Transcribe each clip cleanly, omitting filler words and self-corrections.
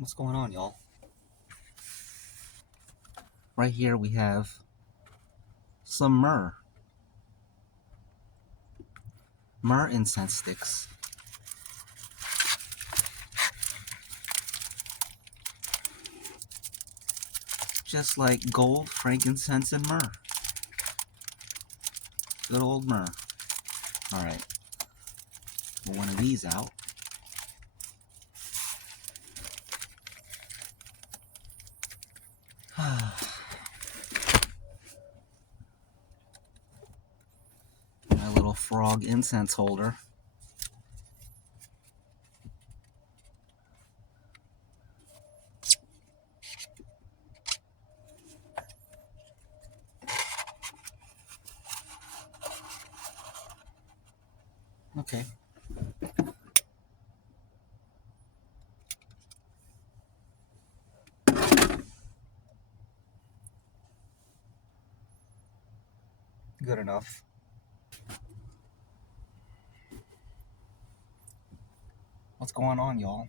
What's going on, y'all? Right here we have some myrrh incense sticks. Just like gold, frankincense, and myrrh. Good old myrrh. Alright, pull one of these out. My little frog incense holder. Okay. Good enough. What's going on, y'all?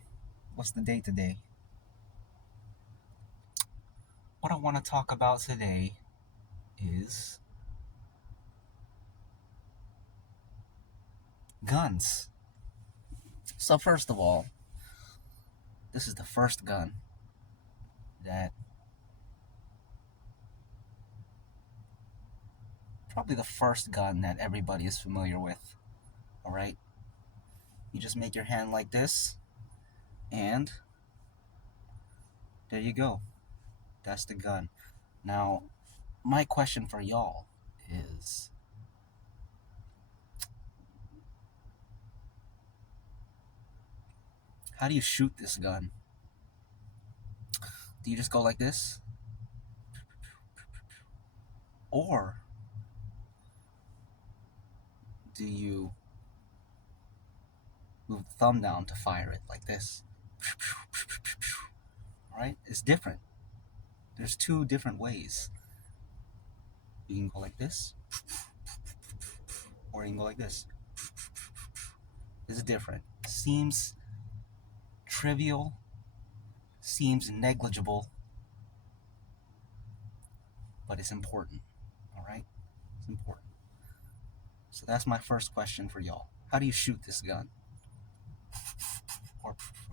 What's the day today? What I want to talk about today is guns. So first of all, this is the first gun that probably the first gun that everybody is familiar with. Alright? You just make your hand like this, and there you go. That's the gun. Now, my question for y'all is, how do you shoot this gun? Do you just go like this? Or do you move the thumb down to fire it like this? Alright? It's different. There's two different ways. You can go like this, or you can go like this. It's different. Seems trivial, seems negligible, but it's important. Alright? It's important. So that's my first question for y'all. How do you shoot this gun?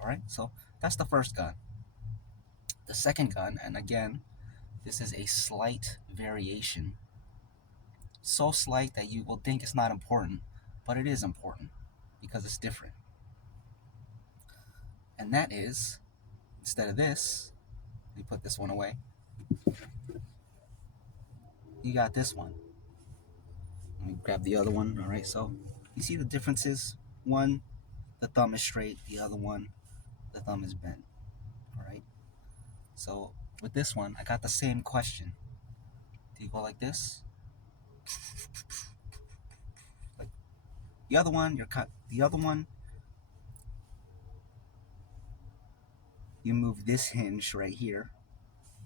Alright, so that's the first gun. The second gun, and again, this is a slight variation. So slight that you will think it's not important, but it is important because it's different. And that is, instead of this, you put this one away, you got this one. Let me grab the other one. Alright, so you see the differences? One, the thumb is straight, the other one, the thumb is bent. Alright, so with this one, I got the same question. Do you go like this? Like the other one, you move this hinge right here.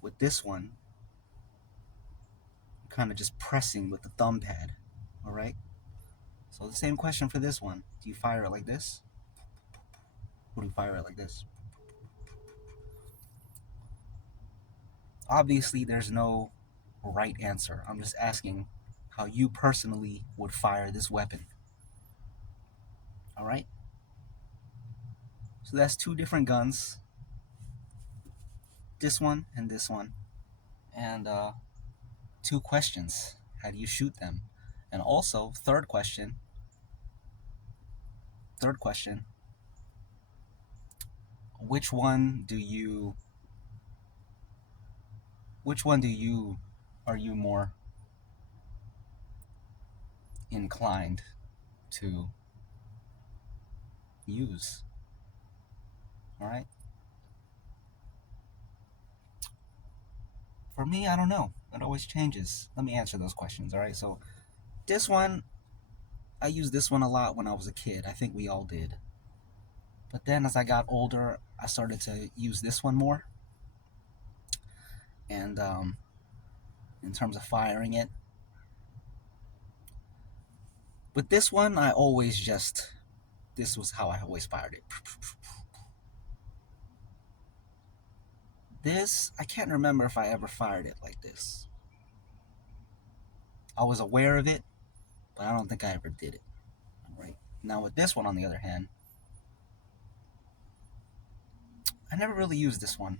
With this one, you're kind of just pressing with the thumb pad. Alright, so the same question for this one. Do you fire it like this? Or do you fire it like this? Obviously, there's no right answer. I'm just asking how you personally would fire this weapon. Alright? So that's two different guns. This one and this one. And two questions. How do you shoot them? And also, third question. Which one are you more inclined to use? Alright? For me, I don't know. It always changes. Let me answer those questions. Alright, so this one, I used this one a lot when I was a kid. I think we all did. But then as I got older, I started to use this one more. And in terms of firing it, with this one, this was how I always fired it. This, I can't remember if I ever fired it like this. I was aware of it, but I don't think I ever did it. All right. Now with this one, on the other hand, I never really used this one.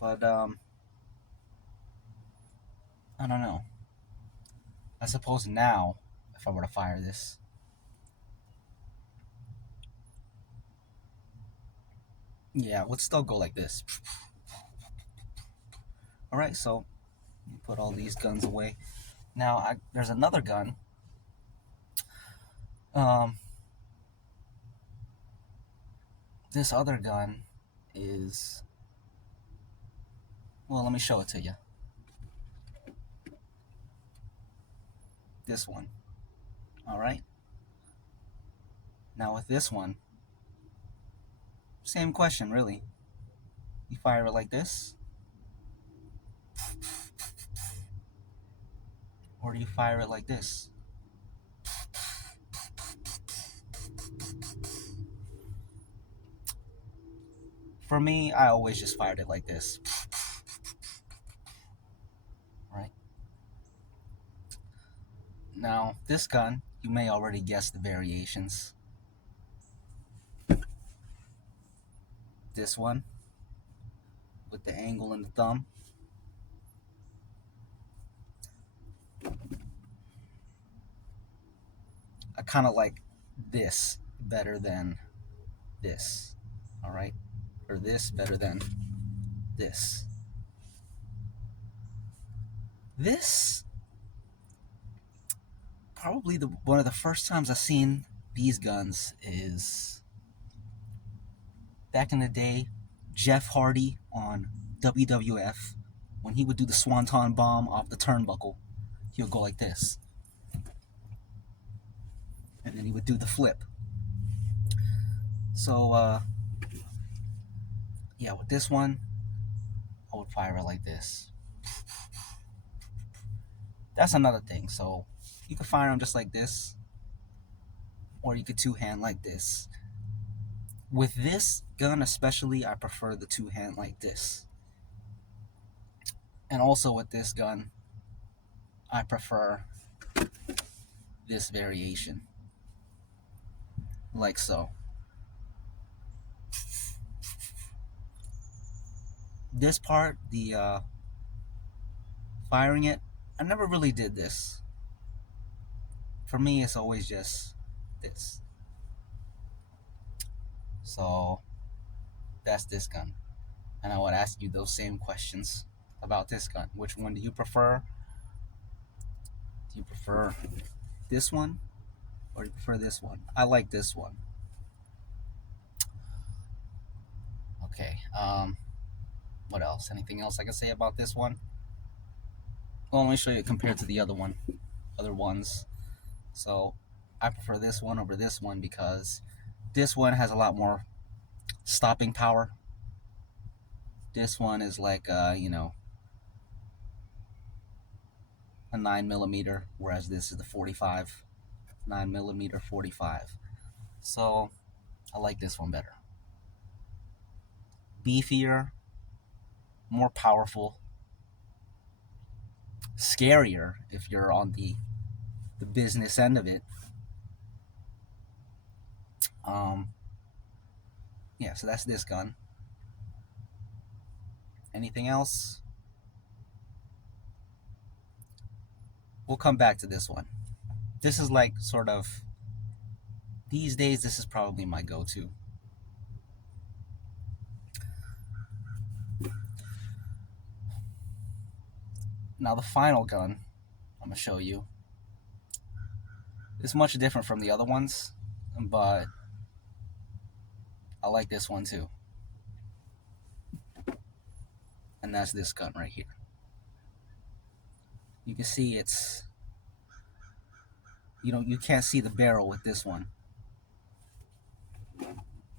But, I don't know. I suppose now, if I were to fire this, yeah, it would still go like this. All right, so you put all these guns away. Now, there's another gun. This other gun is, well, let me show it to you. This one. All right. Now with this one, same question, really. You fire it like this, or do you fire it like this? For me, I always just fired it like this. Right. Now, this gun, you may already guess the variations. This one, with the angle in the thumb. I kind of like this better than this. All right. Or this better than this. This, probably one of the first times I've seen these guns is back in the day, Jeff Hardy on WWF, when he would do the Swanton Bomb off the turnbuckle, he would go like this. And then he would do the flip. So, yeah, with this one, I would fire it like this. That's another thing. So, you could fire them just like this, or you could two-hand like this. With this gun especially, I prefer the two-hand like this. And also with this gun, I prefer this variation. Like so. This part, the firing it, I never really did this. For me, it's always just this. So that's this gun. And I would ask you those same questions about this gun. Which one do you prefer? Do you prefer this one, or do you prefer this one? I like this one. Okay. What else? Anything else I can say about this one? Well, let me show you compared to the other ones. So I prefer this one over this one because this one has a lot more stopping power. This one is like, you know, a 9mm, whereas this is the 45, 9mm 45. So I like this one better. Beefier, more powerful, scarier if you're on the business end of it. Yeah, so that's this gun. Anything else? We'll come back to this one. This is like sort of, these days, this is probably my go-to. Now the final gun I'm gonna show you is much different from the other ones, but I like this one too. And that's this gun right here. You can see it's, you know, you can't see the barrel with this one.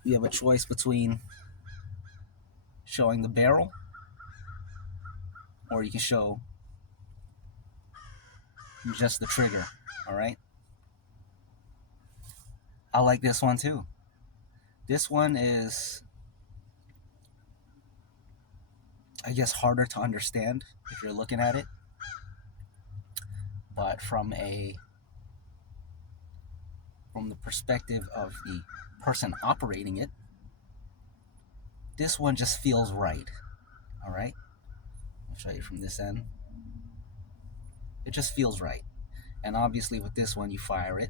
You have a choice between showing the barrel, or you can show just the trigger. All right. I like this one too. This one is I guess, harder to understand if you're looking at it. But from the perspective of the person operating it, this one just feels right. All right, I'll show you from this end. It just feels right. And obviously with this one, you fire it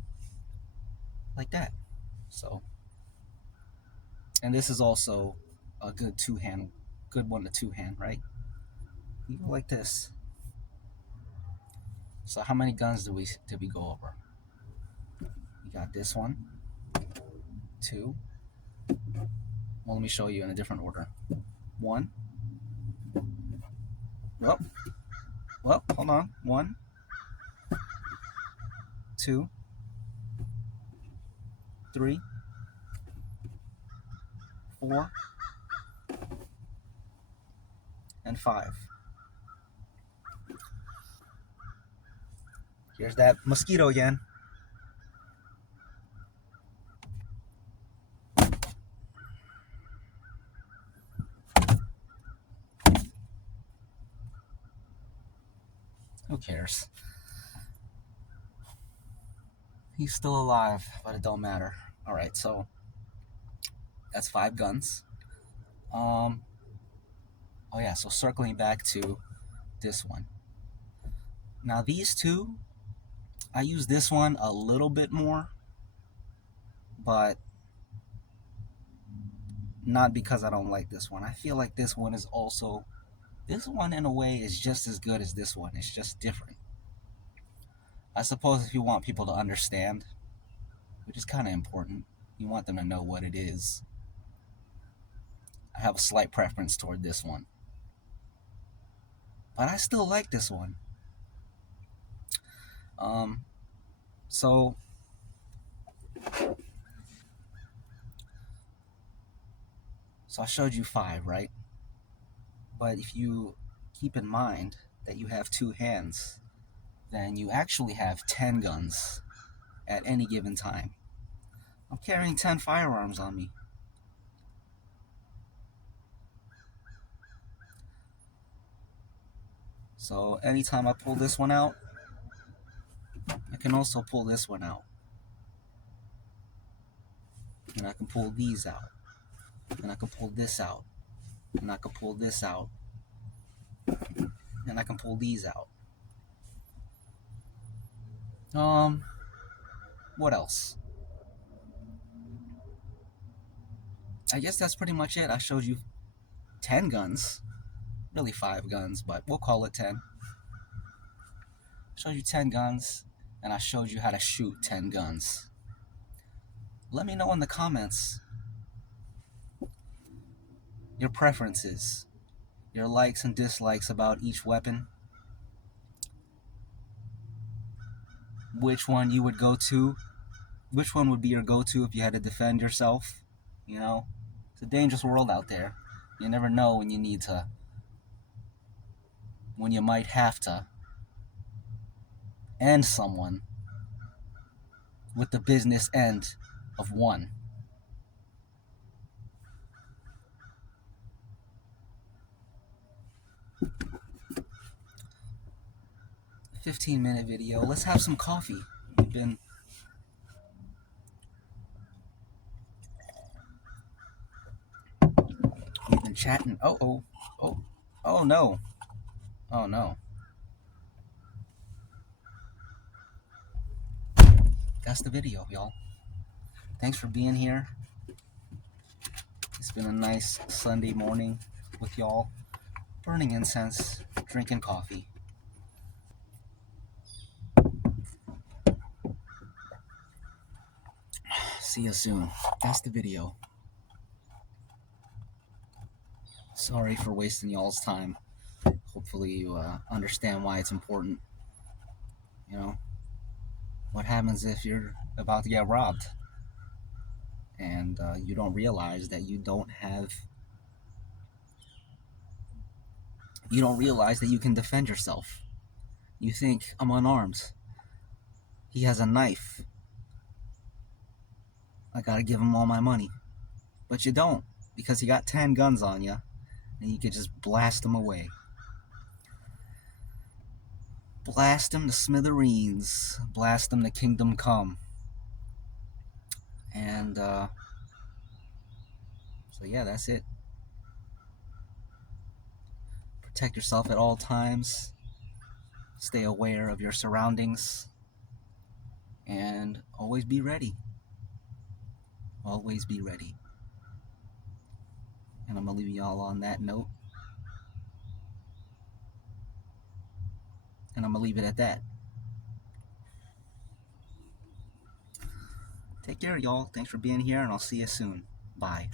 like that. So, and this is also a good good one to two hand, right? You go like this. So how many guns did we go over? We got this one, two. Well, let me show you in a different order. One. Well, hold on. One, two, three, four, and five. Here's that mosquito again. Who cares? He's still alive, but it don't matter. All right, so that's 5 guns. Oh yeah, so circling back to this one. Now these two, I use this one a little bit more, but not because I don't like this one. I feel like this one in a way is just as good as this one. It's just different. I suppose if you want people to understand, which is kind of important, you want them to know what it is. I have a slight preference toward this one, but I still like this one. So I showed you 5, right? But if you keep in mind that you have 2 hands, then you actually have 10 guns at any given time. I'm carrying 10 firearms on me. So anytime I pull this one out, I can also pull this one out. And I can pull these out. And I can pull this out. And I can pull this out. And I can pull these out. What else? I guess that's pretty much it. I showed you 10 guns. Really 5 guns, but we'll call it 10. I showed you 10 guns, and I showed you how to shoot 10 guns. Let me know in the comments your preferences, your likes and dislikes about each weapon, which one you would go to, which one would be your go-to if you had to defend yourself. You know, it's a dangerous world out there. You never know when you might have to end someone with the business end of one. 15-minute video. Let's have some coffee. We've been chatting. Oh no. Oh no. That's the video, y'all. Thanks for being here. It's been a nice Sunday morning with y'all. Burning incense, drinking coffee. See you soon. That's the video. Sorry for wasting y'all's time. Hopefully you understand why it's important. You know, what happens if you're about to get robbed and you don't realize that you don't realize that you can defend yourself. You think, I'm unarmed. He has a knife. I gotta give him all my money. But you don't, because he got 10 guns on you, and you could just blast them away. Blast them to smithereens. Blast them to kingdom come. And so yeah, that's it. Protect yourself at all times. Stay aware of your surroundings. And always be ready. Always be ready. And I'm going to leave y'all on that note. And I'm going to leave it at that. Take care, y'all. Thanks for being here, and I'll see you soon. Bye.